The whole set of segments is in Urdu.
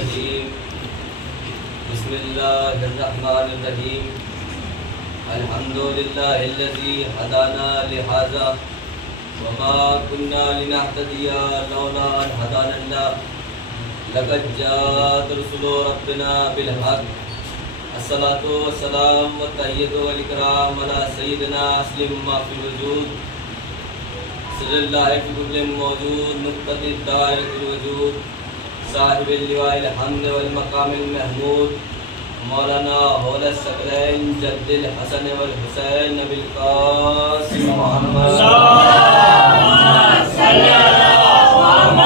الرجیم بسم اللہ الرحمن الرحیم الحمدللہ الذی ہدانا لہذا وما كنا لنهتدي لولا ان هدانا الله لقد جاءت رسل ربنا بالحق الصلاة والسلام والتحیۃ والاکرام علی سیدنا اسلم ما فی الوجود صلی اللہ فی کل موجود نقطۃ دائرۃ الوجود صاحب اللواء الحمد والمقام المحمود مولانا حول الثقلین جد الحسن والحسین بالقاسم محمد صلی اللہ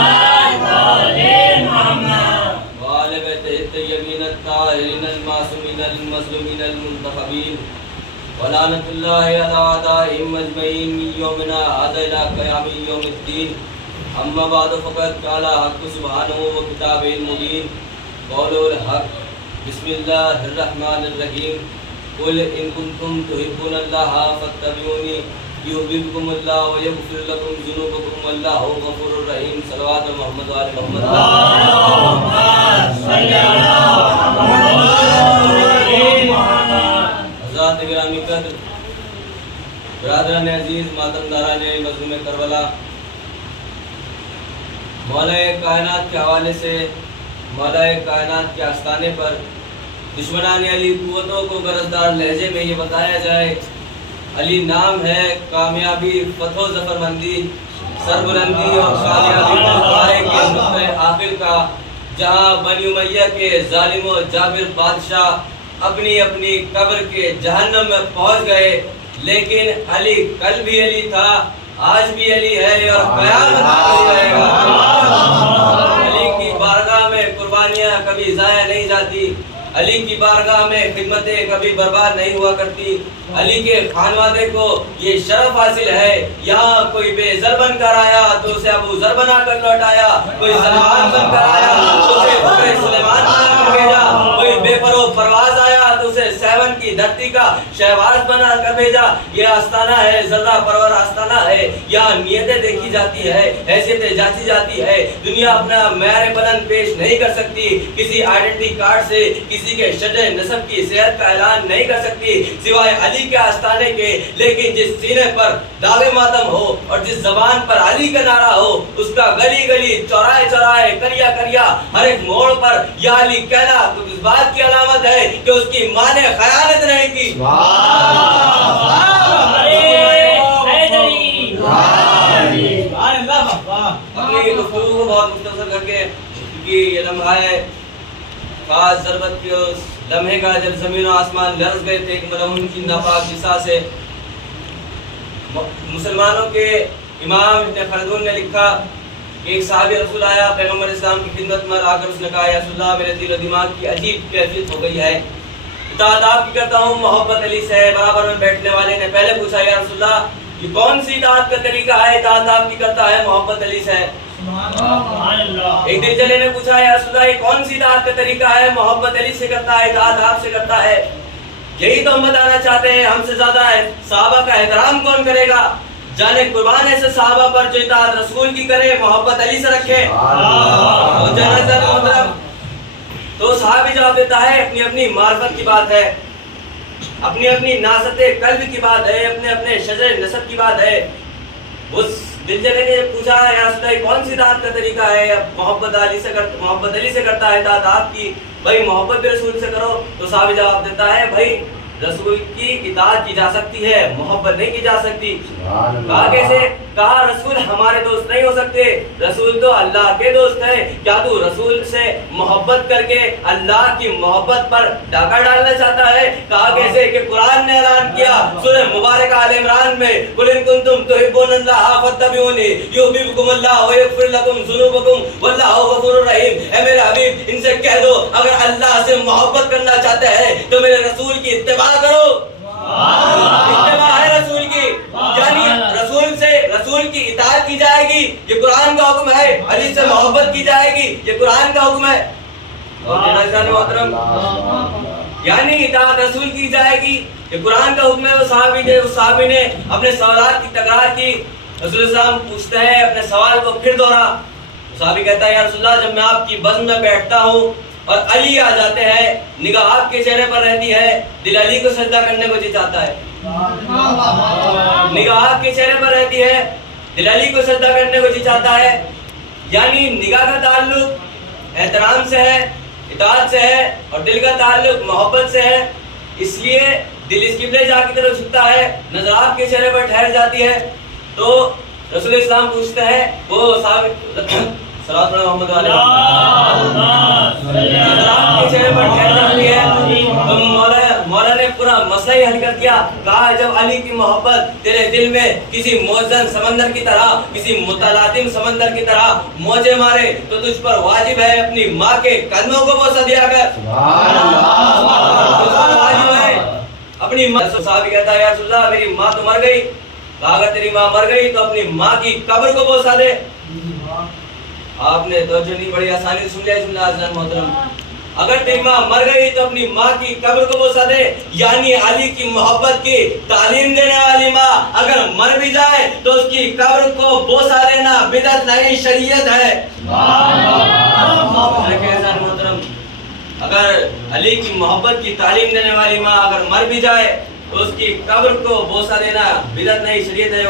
علیہ محمد وآل بیتہ الطیبین الطاہرین المعصومین المظلومین المنتخبین ولعنۃ اللہ علی اعدائہم اجمعین من یومنا ھذا الی قیام یوم الدین اما بعد فقد قال حق سبحانہ و کتابہ المبین قول الحق بسم اللہ الرحمن الرحیم قل ان کنتم تحبون اللہ فاتبعونی یحببکم اللہ ویغفر لکم ذنوبکم واللہ غفور الرحیم صلوات محمد و آل محمد اللہم صلی علی محمد۔ حضرات گرامی قدر، برادران عزیز، ماتم داران مظلوم کربلا، مولا کائنات کے حوالے سے مولا کائنات کے آستانے پر دشمنان علی قوتوں کو غرضدار لہجے میں یہ بتایا جائے علی نام ہے کامیابی، فتح و ظفر مندی، سربلندی اور کامیابی پائے کے نقطۂ آخر کا، جہاں بنی امیہ کے ظالم و جابر بادشاہ اپنی اپنی قبر کے جہنم میں پہنچ گئے، لیکن علی کل بھی علی تھا، آج بھی علی ہے اور قیامت تک رہے گا۔ علی کی بارگاہ میں قربانیاں کبھی ضائع نہیں جاتی، علی کی بارگاہ میں خدمتیں کبھی برباد نہیں ہوا کرتی۔ علی کے خانوادے کو یہ شرف حاصل ہے، یہاں کوئی بے زر بن کر آیا تو اسے ابو زر بنا کر لوٹایا، کوئی سلمان بن کر آیا تو اسے بکر سلیمان بنا کر بھیجا، کوئی بے پر و پرواز آیا تو اسے سیون کی دھرتی کا شہباز بنا کر بھیجا۔ یہ آستانہ ہے، ذرہ پرور آستانہ ہے، یہاں نیتیں دیکھی جاتی ہے، حیثیتیں جانچی جاتی ہے۔ دنیا اپنا معیار بلند پیش نہیں کر سکتی، کسی آئیڈینٹی کارڈ سے کسی کے شجر نسب کی صحت کا اعلان نہیں کر سکتی سوائے علی کے آستانے کے، لیکن جس سینے پر داغ ماتم ہو اور جس زبان پر علی کا نعرہ ہو، اس کا گلی گلی چوراہے چوراہے کریا کریا ہر ایک موڑ پر یا علی کہنا تو اس بات کی علامت ہے کہ اس کی ماں نے خیانت نہیں کی۔ اپنی گفتگو کو بہت مختصر کر کے، کیونکہ یہ لمحہ ہے خاص ضربت کے اس لمحے کا جب زمین و آسمان لرز گئے تھے ایک مرہون کی ناپاک نساء سے۔ مسلمانوں کے امام ابن خلدون نے لکھا کہ ایک صحابی رسول آیا پیغمبر اسلام کی خدمت میں آ کر اس نے کہا یا رسول اللہ میرے دل و دماغ کی عجیب کیفیت ہو گئی ہے، اطاعت آپ کی کرتا ہوں، محبت علی سے ہے۔ برابر میں بیٹھنے والے نے پہلے پوچھا یا رسول اللہ یہ کون سی اطاعت کا طریقہ ہے، اطاعت آپ کی کرتا ہے، محبت علی سے ہے۔ ایک دل جلے نے پوچھا یا رسول اللہ یہ کون سی اطاعت کا طریقہ ہے، محبت علی سے کرتا ہے، اطاعت آپ سے کرتا ہے۔ یہی تو ہم بتانا چاہتے ہیں، ہم سے زیادہ ہے صحابہ کا احترام کون کرے گا؟ جانے قربان ایسے صحابہ پر جو اطاعت رسول کی کرے، محبت علی سے رکھے۔ تو صحابی جواب دیتا ہے اپنی اپنی معرفت کی بات ہے، اپنی اپنی ناست قلب کی بات ہے، اپنے اپنے شجر نسب کی بات ہے۔ اس دل جلے نے پوچھا یا رسول اللہ کون سی اطاعت کا طریقہ ہے، محبت علی سے کرتا ہے اطاعت آپ کی، بھائی محبت بھی رسول سے کرو۔ تو صحابی جواب دیتا ہے بھائی رسول کی اطاعت کی جا سکتی ہے، محبت نہیں کی جا سکتی۔ کہا کیسے؟ کہا رسول ہمارے دوست نہیں ہو سکتے، رسول تو اللہ کے دوست ہیں، کیا تو رسول سے محبت کر کے اللہ کی محبت پر ڈاکہ ڈالنا چاہتا ہے؟ کہا کیسے کہ قرآن نے اعلان کیا سورہ مبارکہ آل عمران میں قل ان کنتم تحبون اللہ فاتبعونی یحببکم اللہ ویغفر لکم ذنوبکم واللہ غفور الرحیم۔ اے میرے حبیب ان سے کہہ دو اگر اللہ سے محبت کرنا چاہتے ہیں تو میرے رسول کی اتباع کرو۔ اتباع ہے رسول کی، یعنی رسول کی اطاعت کی جائے گی، یہ قرآن کا حکم ہے، علی سے محبت کی جائے گی، یہ قرآن کا حکم ہے۔ محترم یعنی اطاعت رسول کی جائے گی، یہ قرآن کا حکم ہے۔ وہ صحابی نے اپنے سوالات کی تکرار کی، رسول اللہ پوچھتے ہیں اپنے سوال کو پھر دوہرا، صحابی کہتا ہے یا رسول اللہ جب میں آپ کی بزم میں بیٹھتا ہوں اور علی آ جاتے ہیں، نگاہ آپ کے چہرے پر رہتی ہے، دل علی کو سجدہ کرنے کو جی چاہتا ہے۔ نگاہ آپ کے چہرے پر رہتی ہے، دل علی کو سجدہ کرنے کو جی چاہتا ہے۔ یعنی نگاہ کا تعلق احترام سے ہے، اطاعت سے ہے، اور دل کا تعلق محبت سے ہے، اس لیے دل اس قبلے جا کی طرف جھکتا ہے، نظر آپ کے چہرے پر ٹھہر جاتی ہے۔ تو رسول اسلام پوچھتے ہیں وہ صحابی صلوات محمد علیہ کے چہرے پر ٹھہر جاتی ہے، تو مولا نے پورا مسئلہ ہی حل کر دیا۔ کہا جب علی کی محبت تیرے دل میں کسی موجن سمندر کی طرح، کسی متلاطم سمندر کی طرح موجے مارے تو تجھ پر واجب ہے اپنی ماں کے قدموں کو بوسہ دیا کر۔ واجب ہے اپنی ماں۔ صحابی کہتا ہے یا رسول اللہ میری ماں تو مر گئی۔ کہا اگر تیری ماں مر گئی تو اپنی ماں کی قبر کو بوسہ دے۔ آپ نے توجہ نہیں، بڑی آسانی سے سن لیا جملہ عزیزان محترم۔ اگر تیری ماں مر گئی تو اپنی ماں کی قبر کو بوسہ دے، یعنی علی کی محبت کی تعلیم دینے والی ماں اگر مر بھی جائے تو اس کی قبر کو بوسہ دینا بدعت نہیں، شریعت ہے۔ عزیزان محترم، اگر علی کی محبت کی تعلیم دینے والی ماں اگر مر بھی جائے تو اس کی قبر کو بوسہ دینا بدعت نہیں، شریعت ہے۔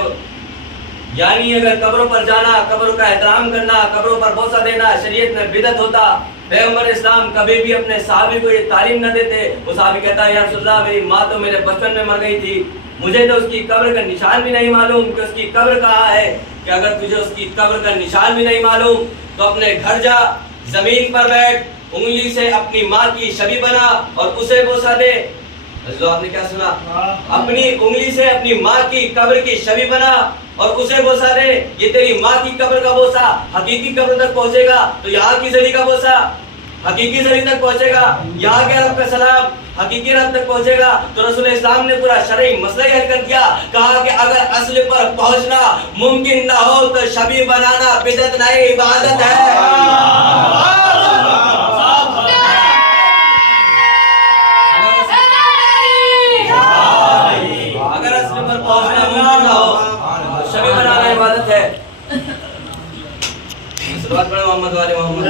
یعنی اگر قبروں پر جانا، قبروں کا احترام کرنا، قبروں پر بوسہ دینا شریعت میں بدعت ہوتا۔ پیغمبر اسلام کبھی بھی اپنے صحابی کو یہ تعلیم نہ دیتے۔ وہ صحابی کہتا ہے یا رسول اللہ میری ماں تو میرے بچپن میں مر گئی تھی، مجھے تو اس کی قبر کا نشان بھی نہیں معلوم کہ اس کی قبر کہاں ہے۔ کہ اگر تجھے اس کی قبر کا نشان بھی نہیں معلوم تو اپنے گھر جا، زمین پر بیٹھ، انگلی سے اپنی ماں کی شبیہ بنا اور اسے بوسہ دے۔ جو آپ نے کیا سنا؟ اپنی انگلی سے اپنی ماں کی قبر کی شبیہ بنا اور اسے بوسہ دے۔ یہ تیری ماں کی قبر کا بوسہ حقیقی قبر تک پہنچے گا تو یہاں کی زری کا بوسہ حقیقی زری تک پہنچے گا، یہاں کے رب کا سلام حقیقی رب تک پہنچے گا۔ تو رسول اسلام نے پورا شرعی مسئلہ حل کر دیا۔ کہا کہ اگر اصل پر پہنچنا ممکن نہ ہو تو شبیہ بنانا بدعت نہیں، عبادت ہے۔ محمد والے محمد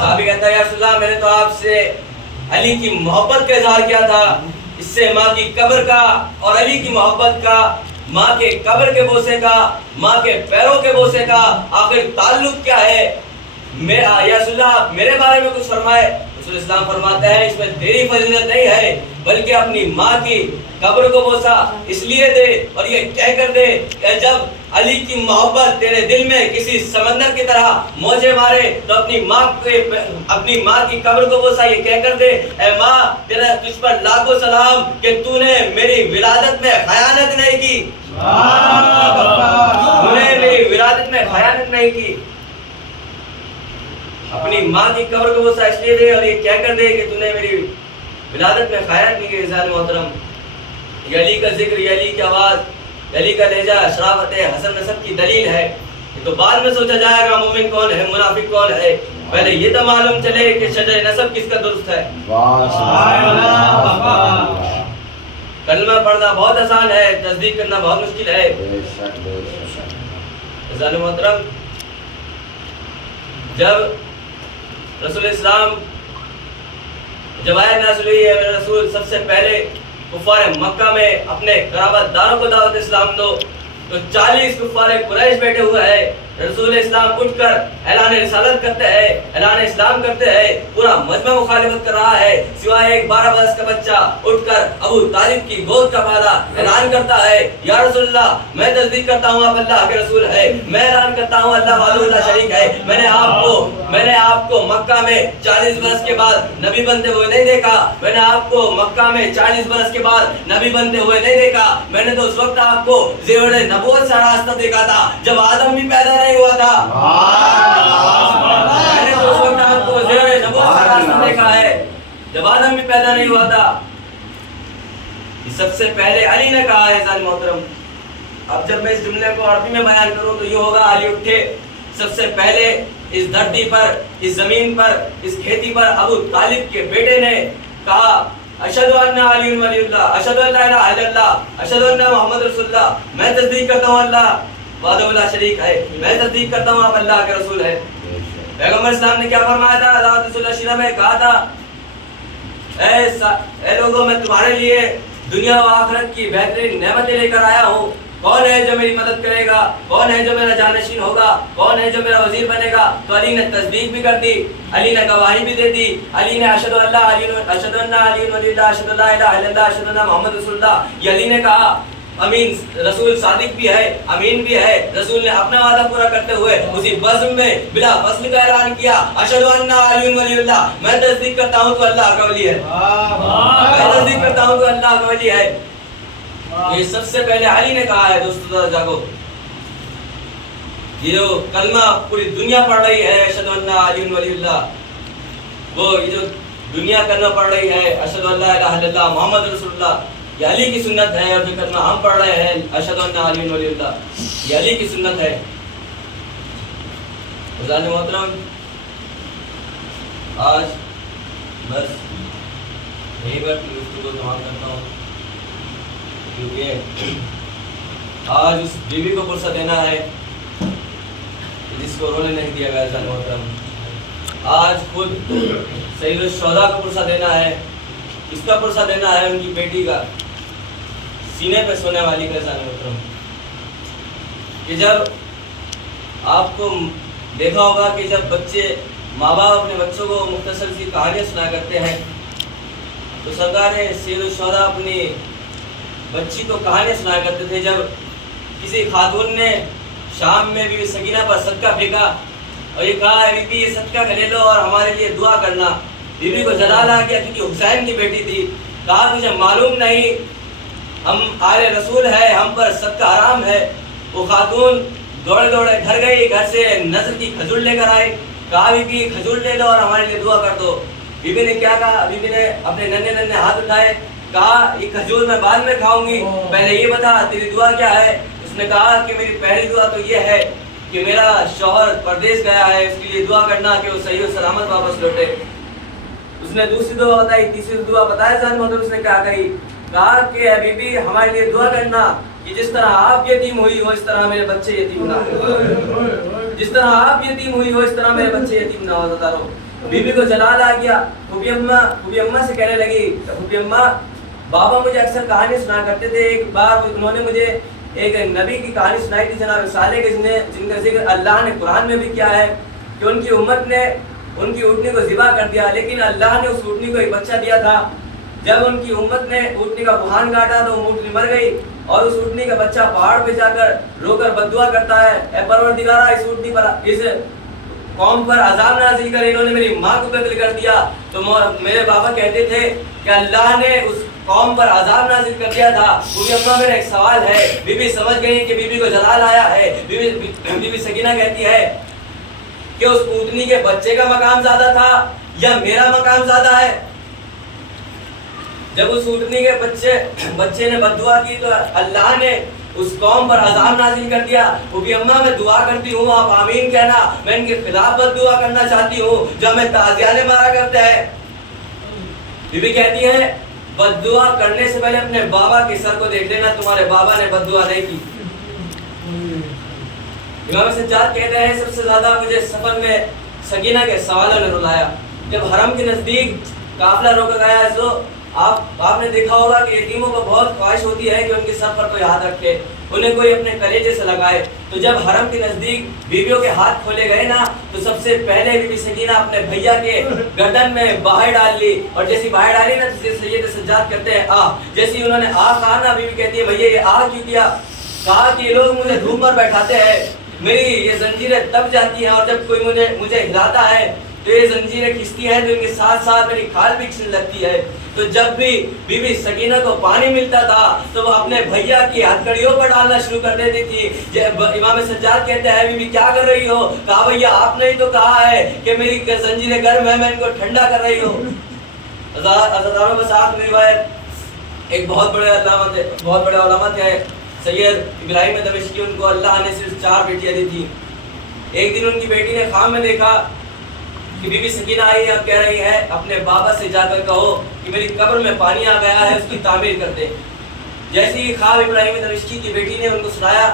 صحابی کہتا ہے یا رسول اللہ میں نے تو آپ سے علی کی محبت کا اظہار کیا تھا، اس سے ماں کی قبر کا اور علی کی محبت کا، ماں کے قبر کے بوسے کا، ماں کے پیروں کے بوسے کا آخر تعلق کیا ہے؟ یا رسول اللہ میرے بارے میں کچھ فرمائے۔ رسول اسلام فرماتے ہیں اس میں تیری فضیلت نہیں ہے بلکہ اپنی ماں کی قبر کو بوسہ اس لیے دے اور یہ کہہ کر دے کہ جب علی کی محبت تیرے دل میں کسی سمندر کی طرح موجے مارے تو اپنی ماں کی قبر کو بوسہ یہ کہہ کر دے اے ماں تیرا تجھ پر لاکھوں سلام کہ تو نے میری ولادت میں خیانت نہیں کی، تو نے میری ولادت میں خیانت نہیں کی۔ اپنی ماں کی قبر کو بوسہ اس لیے دے اور یہ کہہ کر دے کہ تو نے میری ولادت میں خیانت نہیں کی۔ عزیزان محترم، یہ علی کا ذکر، یہ علی کی آواز، علی کا لہجہ شرافت حسن نسب کی دلیل ہے۔ یہ تو بعد میں سوچا جائے گا مومن کون ہے، منافق کون ہے، پہلے یہ تو معلوم چلے کہ شجر نسب کس کا درست ہے۔ کلمہ پڑھنا بہت آسان ہے، تصدیق کرنا بہت مشکل ہے۔ عزیزان محترم، جب رسول اسلام جب آیت نازل ہوئی ہے میرے رسول سب سے پہلے کفار مکہ میں اپنے قرابت داروں کو دعوت اسلام دو، تو 40 کفار قریش بیٹھے ہوئے ہیں۔ رسول اسلام اٹھ کر اعلان رسالت کرتے ہیں، اعلان اسلام کرتے ہیں، پورا مجمع مخالفت کر رہا ہے سوائے ایک 12 برس کا بچہ اٹھ کر ابو طالب کی گود کا بالا اعلان کرتا ہے یا رسول اللہ میں تصدیق کرتا ہوں آپ اللہ کے رسول ہے، میں اعلان کرتا ہوں اللہ وحدہ لا شریک ہے، میں نے آپ کو مکہ میں 40 برس کے بعد نبی بنتے ہوئے نہیں دیکھا، میں نے آپ کو مکہ میں 40 برس کے بعد نبی بنتے ہوئے نہیں دیکھا، میں نے تو اس وقت آپ کو زیور نبوت سے راستہ دیکھا تھا جب آدم بھی پیدا نہیں ہوا تھا، میں نے تو اس وقت آپ کو زیور نبوت سے راستہ دیکھا ہے جب آدم بھی پیدا نہیں ہوا تھا۔ سب سے پہلے علی نے کہا ہے عزیز محترم۔ اب جب میں اس جملے کو عربی میں بیان کروں تو یہ ہوگا علی اٹھے، سب سے پہلے اس دھرتی پر، اس زمین پر، اس کھیتی پر ابو طالب کے بیٹے نے کہا اشہد ان علی ولی اللہ، اشہد ان لا الہ الا اللہ، اشہد ان محمد رسول اللہ، میں تصدیق کرتا ہوں اللہ وحدہ لا شریک ہے، میں تصدیق کرتا ہوں آپ اللہ کے رسول ہے۔ پیغمبر اسلام نے کیا فرمایا تھا؟ حضرت رسول اللہ شیرہ میں کہا تھا اے لوگوں میں تمہارے لیے دنیا و آخرت کی بہترین نعمتیں لے کر آیا ہوں، کون ہے جو میری مدد کرے گا، کون ہے جو میرا جانشین ہوگا، کون ہے جو میرا وزیر بنے گا؟ تو علی نے تصدیق بھی کر دی، علی نے گواہی بھی دے دی، علی نے اشہد ان علی ولی اللہ، اشہد ان لا الہ الا اللہ، اشہد ان محمد رسول اللہ، یہ علی نے کہا۔ امین رسول صادق بھی ہے، امین بھی ہے، رسول نے اپنا وعدہ پورا کرتے ہوئے اسی بزم میں بلا فصل کا اعلان کیا، اشہد ان علی ولی اللہ، میں تصدیق کرتا ہوں تو اللہ کا ولی ہے، میں تصدیق کرتا ہوں تو اللہ کا ولی ہے۔ یہ سب سے پہلے علی نے کہا ہے۔ دوستو جاگو، یہ جو کلمہ پوری دنیا پڑھ رہی ہے اشہد ان علی ولی اللہ، وہ یہ جو دنیا کلمہ پڑھ رہی ہے اشہد ان لا الہ الا اللہ محمد رسول اللہ، یہ علی کی سنت ہے، اور جو کلمہ ہم پڑھ رہے ہیں اشہد ان علی ولی اللہ، یہ علی کی سنت ہے۔ حضرات محترم، آج بس یہی پر گفتگو تمام کرتا ہوں، کیونکہ آج اس بیوی کو پرسہ دینا ہے جس کو رونے نہیں دیا گیا۔ حضرات محترم، آج خود سید الشہداء کو پرسہ دینا ہے، اس کا پرسہ دینا ہے ان کی بیٹی کا، سینے پہ سونے والی کا۔ حضرات محترم، کہ جب آپ کو دیکھا ہوگا کہ جب بچے ماں باپ اپنے بچوں کو مختصر سی کہانیاں سنا کرتے ہیں، تو سرکار سید الشہداء اپنی بچی کو کہانیاں سنایا کرتے تھے۔ جب کسی خاتون نے شام میں بیوی سکینہ پر صدقہ پھینکا اور یہ کہا بی بی یہ صدقہ لے لو اور ہمارے لیے دعا کرنا، بیوی کو جلال آ گیا کیونکہ حسین کی بیٹی تھی۔ کہا تجھے معلوم نہیں ہم آل رسول ہے، ہم پر صدقہ حرام ہے۔ وہ خاتون دوڑے دوڑے گھر گئی، گھر سے نظر کی کھجور لے کر آئی، کہا بی بی کھجور لے لو اور ہمارے لیے دعا کر دو۔ بی بی نے کیا کہا؟ بی بی نے اپنے ننھے ننھے ہاتھ اٹھائے، کہا یہ کھجور میں بعد میں کھاؤں گی، پہلے یہ بتا تیری دعا کیا ہے؟ اس نے کہا کہ میری پہلی دعا تو یہ ہے کہ میرا شوہر پردیس گیا ہے، اس کے لیے دعا کرنا کہ وہ صحیح و سلامت واپس لوٹے۔ اس نے دوسری دعا بتائی، تیسری دعا بتایا سن مطلب اس نے کیا کہی؟ کہا کہ اے بی بی ہمارے لیے دعا کرنا کہ جس طرح آپ یتیم ہوئی ہو اس طرح میرے بچے یتیم نہ ہو، جس طرح آپ یتیم ہوئی ہو اس طرح میرے بچے یتیم نہ ہو۔ رہو بی بی کو جلال آ گیا، پھوپھی اماں سے کہنے لگی، پھوپھی اماں بابا مجھے اکثر کہانی سنا کرتے تھے، ایک بار انہوں نے مجھے ایک نبی کی کہانی سنائی تھی جناب صالح کے، جن کا ذکر اللہ نے قرآن میں بھی کیا ہے کہ ان کی امت نے ان کی اونٹنی کو ذبح کر دیا، لیکن اللہ نے اس اونٹنی کو ایک بچہ دیا تھا۔ جب ان کی امت نے اونٹنی کا بہان کاٹا تو وہ اونٹنی مر گئی، اور اس اونٹنی کا بچہ پہاڑ پہ جا کر رو کر بددعا کرتا ہے، اے پروردگارا اس اونٹنی پر، اس قوم پر عذاب نازل کر، انہوں نے میری ماں کو قتل کر دیا۔ تو میرے بابا کہتے تھے کہ اللہ نے اس قوم پر عذاب نازل کر دیا تھا۔ بی اماں میرا ایک سوال ہے، بی بی سمجھ گئی کہ بی بی کو جلال آیا ہے۔ بی بی سکینہ کہتی ہے کہ اس اونٹنی کے بچے کا مقام زیادہ تھا یا میرا مقام زیادہ ہے؟ جب اس اونٹنی کے بچے نے بددعا کی تو اللہ نے اس قوم پر عذاب نازل کر دیا۔ وہ بھی اماں میں دعا کرتی ہوں، آپ آمین کہنا، میں ان کے خلاف بددعا کرنا چاہتی ہوں جو ہمیں تعزیہ مارا کرتے ہیں۔ بی بی کہتی ہے بددعا کرنے سے پہلے اپنے بابا کے سر کو دیکھ لینا، تمہارے بابا نے بددعا نہیں کی۔ امام سجاد کہتے ہیں سب سے زیادہ مجھے سفر میں سکینہ کے سوالوں نے رلایا۔ جب حرم کے نزدیک قافلہ روکا گیا تو آپ نے دیکھا ہوگا کہ یتیموں کو بہت خواہش ہوتی ہے کہ ان کے سر پر کوئی ہاتھ رکھے، انہیں کوئی اپنے کلیجے سے لگائے۔ تو جب حرم کے نزدیک بیویوں کے ہاتھ کھولے گئے نا تو سب سے پہلے بی بی سکینہ اپنے بھیا کے گردن میں باہیں ڈال لی، اور جیسی باہیں ڈالی نا تو سید سجاد کہتے ہیں آہ، جیسی انہوں نے آہ کہا نا بی بی کہتی ہے بھیا یہ آہ کیوں کیا؟ کہا کہ یہ لوگ مجھے دھوپ پر بیٹھاتے ہیں، میری یہ زنجیریں دب جاتی ہیں، اور جب کوئی مجھے ہلاتا ہے تو یہ زنجیریں کھینچتی ہیں تو ان کے ساتھ ساتھ میری کھال بھی کھنچنے لگتی ہے۔ تو جب بھی بی بی سکینہ کو پانی ملتا تھا تو وہ اپنے بھیا کی ہتھکڑیوں پر ڈالنا شروع کر دیتی تھی۔ امام سجاد کہتے ہیں بی بی کیا کر رہی ہو؟ کہا بھیا آپ نے ہی تو کہا ہے کہ میری زنجیریں گرم ہے، میں ان کو ٹھنڈا کر رہی ہوں۔ عزیزانو بس آخری روایت ایک بہت بڑے علامہ تھے سید ابراہیم دمشقی، ان کو اللہ نے صرف 4 بیٹیاں دی تھی۔ ایک دن ان کی بیٹی نے خواب میں دیکھا کہ بی بی سکینہ آئی اور کہہ رہی ہے اپنے بابا سے جا کر کہو کہ میری قبر میں پانی آ گیا ہے، اس کی تعمیر کر دے۔ جیسے ہی خواب ابراہیم دمشقی کی بیٹی نے ان کو سنایا،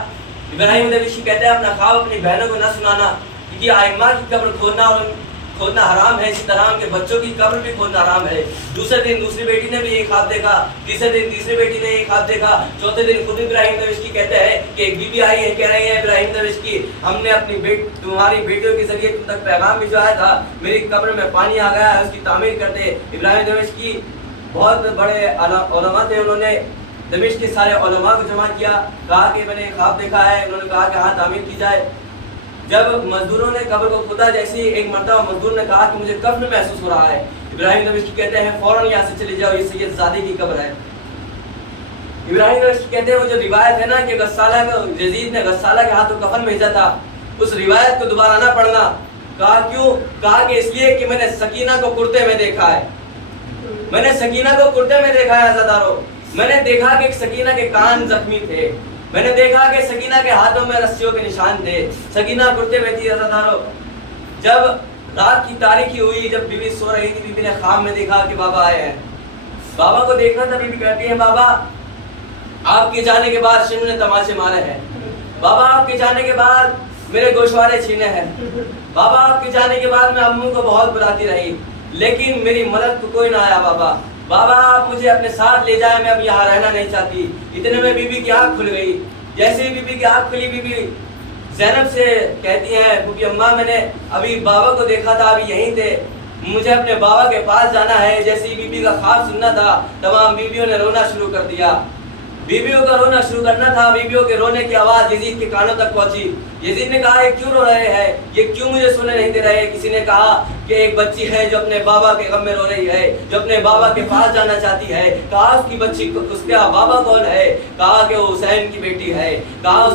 ابراہیم دمشقی کہتے ہیں اپنا خواب اپنی بہنوں کو نہ سنانا، کیونکہ آئمہ کی قبر کھودنا حرام ہے، اسی طرح ان کے بچوں کی قبر بھی کھودنا حرام ہے۔ دوسرے دن دوسری بیٹی نے بھی یہی خواب دیکھا، تیسرے دن تیسری بیٹی نے یہی خواب دیکھا، چوتھے دن خود ابراہیم دمشقی کہتے ہیں کہ ایک بی بی آئی ہے، کہہ رہی ہے ابراہیم دمشقی ہم نے اپنی تمہاری بیٹیوں کے ذریعے تم تک پیغام بھجوایا تھا، میری قبر میں پانی آ گیا ہے، اس کی تعمیر کر دے۔ ابراہیم دمشقی بہت بڑے علماء تھے، انہوں نے دمشق کے سارے علماء کو جمع کیا، کہا کہ میں نے خواب دیکھا ہے، انہوں نے کہا کہ ہاں تعمیر کی جائے۔ جب مزدوروں نے قبر کو کھودا، جیسے ایک مرتبہ مزدور نے کہا کہ مجھے کفن محسوس ہو رہا ہے، ابراہیم دمشقی کہتے ہیں فوراً یہاں سے چلے جاؤ، یہ سید زادی کی قبر ہے۔ ابراہیم دمشقی کہتے ہیں وہ جو روایت ہے نا کہ یزید نے غسالہ کے ہاتھوں کفن بھیجا تھا، اس روایت کو دوبارہ نہ پڑھنا۔ کہا کیوں؟ کہا کہ اس لیے کہ میں نے سکینہ کو کرتے میں دیکھا ہے، میں نے سکینہ کو کرتے میں دیکھا ہے عزادارو، میں نے دیکھا کہ سکینہ کے کان زخمی تھے، میں نے دیکھا کہ سکینہ کے ہاتھوں میں رسیوں کے نشان تھے، سکینہ کرتے میں تھی عزادارو۔ جب رات کی تاریکی ہوئی، جب بی بی سو رہی تھی، بی بی نے خواب میں دیکھا کہ بابا آئے ہیں۔ بابا کو دیکھنا تھا، بی بی کہتی ہے بابا آپ کے جانے کے بعد شن نے تماشے مارے ہیں، بابا آپ کے جانے کے بعد میرے گوشوارے چھینے ہیں، بابا آپ کے جانے کے بعد میں امو کو بہت بلاتی رہی لیکن میری مدد کو کوئی نہ آیا، بابا آپ مجھے اپنے ساتھ لے جائیں، میں اب یہاں رہنا نہیں چاہتی۔ اتنے میں بی بی کی آنکھ کھل گئی، جیسے ہی بی بی کی آنکھ کھلی، بی بی زینب سے کہتی ہیں بوبی اماں میں نے ابھی بابا کو دیکھا تھا، ابھی یہیں تھے، مجھے اپنے بابا کے پاس جانا ہے۔ جیسے ہی بی بی کا خواب سننا تھا، تمام بیویوں نے رونا شروع کر دیا، بیویوں کا رونا شروع کرنا تھا، بیویوں کے رونے کی آواز یزید کے کانوں تک پہنچی۔ یزید نے کہا یہ کیوں رو رہے ہیں، یہ کیوں مجھے سننے نہیں دے رہے؟ کسی نے کہا کہ ایک بچی ہے جو اپنے بابا کے غم میں رو رہی ہے، جو اپنے بابا کے پاس جانا چاہتی ہے۔ کہا اس کی بچی، اس کا بابا کون ہے؟ کہا کہ وہ حسین کی بیٹی ہے۔ کہا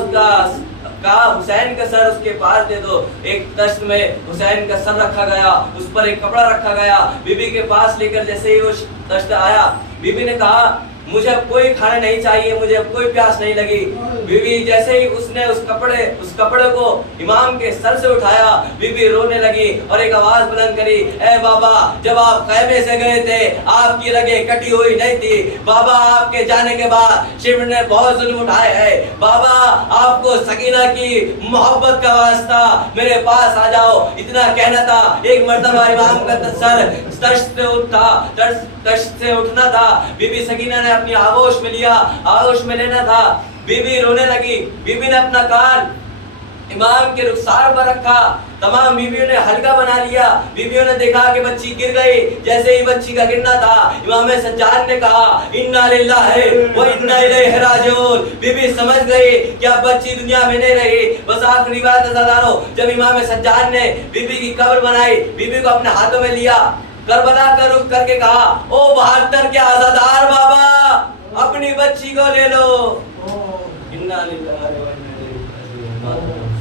حسین کا سر اس کے پاس دے دو۔ ایک تشت میں حسین کا سر رکھا گیا، اس پر ایک کپڑا رکھا گیا، بی بی کے پاس لے کر جیسے ہی وہ تشت آیا، بی بی نے کہا مجھے اب کوئی کھانا نہیں چاہیے، مجھے اب کوئی پیاس نہیں لگی۔ بی بی جیسے ہی اس نے اس کپڑے کو امام کے سر سے اٹھایا، بی بی رونے لگی اور ایک آواز بلند کری، اے بابا جب آپ خیمے سے گئے تھے آپ کی رگیں کٹی ہوئی نہیں تھی، بابا آپ کے جانے کے بعد شیطان نے بہت ظلم اٹھائے ہیں، بابا آپ کو سکینہ کی محبت کا واسطہ میرے پاس آ جاؤ، اتنا کہنا تھا۔ ایک مرتبہ امام کا سر تشت سے اٹھنا تھا، بی بی سکینہ نے اپنی آغوش میں لیا، آغوش میں لینا تھا، بی بی رونے لگی۔ بی بی نے اپنا کان امام کے رخسار پر رکھا، تمام بیویوں نے حلقہ بنا لیا، بیویوں نے دیکھا کہ بچی گر گئی۔ جیسے ہی بچی کا گرنا تھا، امام سجاد نے کہا انا للہ و انا الیہ راجعون۔ بی بی سمجھ گئی کہ اب بچی دنیا میں نہیں رہی۔ بس آخری بات عزادارو، جب امام سجاد نے بی بی کی قبر بنائی، بی بی کو اپنے ہاتھوں میں لیا، کربلا کا رخ کر کے کہا او 72 کے عزادار بابا اپنی بچی کو لے لو۔ انا للہ و انا الیہ راجعون۔